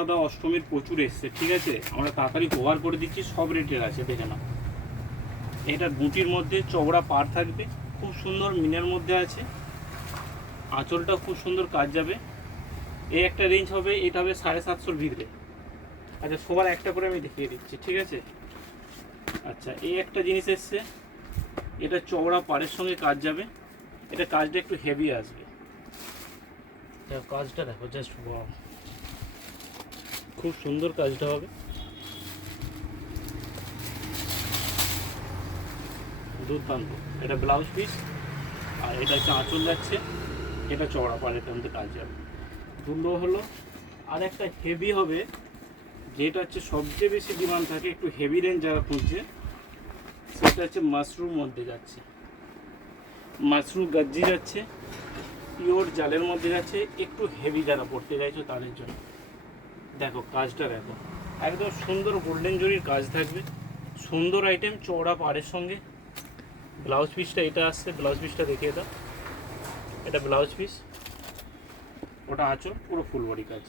দাদা অষ্টমীর প্রচুর এসছে, ঠিক আছে, আমরা তাড়াতাড়ি কভার করে দিচ্ছি, সব রেটের আছে, দেখে নাও। এটা বুটির মধ্যে চওড়া পাড় থাকবে, খুব সুন্দর মিনের মধ্যে আছে, আঁচলটা খুব সুন্দর কাজ যাবে। এই একটা রেঞ্জ হবে, এটা হবে 750-র ভিতরে। আচ্ছা, সবার একটা করে আমি দেখিয়ে দিচ্ছি, ঠিক আছে। আচ্ছা, এই একটা জিনিস এসছে, এটা চওড়া পাড়ের সঙ্গে কাজ যাবে, এটা কাজটা একটু হেভি আসবে। কাজটা দেখো, জাস্ট ওয়াও, খুব সুন্দর কাজটা হবে, দুর্দান্ত। এটা ব্লাউজ পিস, আর এটা হচ্ছে আঁচল যাচ্ছে, এটা চওড়া পাড়ের মধ্যে কাজ যাবে, দুটো হলো। আর একটা হেভি হবে, যেটা হচ্ছে সবচেয়ে বেশি ডিমান্ড থাকে, একটু হেভি রেঞ্জ যারা খুঁজছে, সেটা হচ্ছে মাশরুম মধ্যে যাচ্ছে, মাশরুম গাজ্জি যাচ্ছে, পিওর জালের মধ্যে যাচ্ছে, একটু হেভি যারা পড়তে চাইছো তাদের জন্য। দেখো কাজটা দেখো, একদম সুন্দর গোল্ডেন জরির কাজ থাকবে, সুন্দর আইটেম, চওড়া পাড়ের সঙ্গে। ব্লাউজ পিসটা এটা আসছে, ব্লাউজ পিসটা দেখিয়ে দাও, এটা ব্লাউজ পিস, ওটা আঁচল, পুরো ফুল বডি কাজ।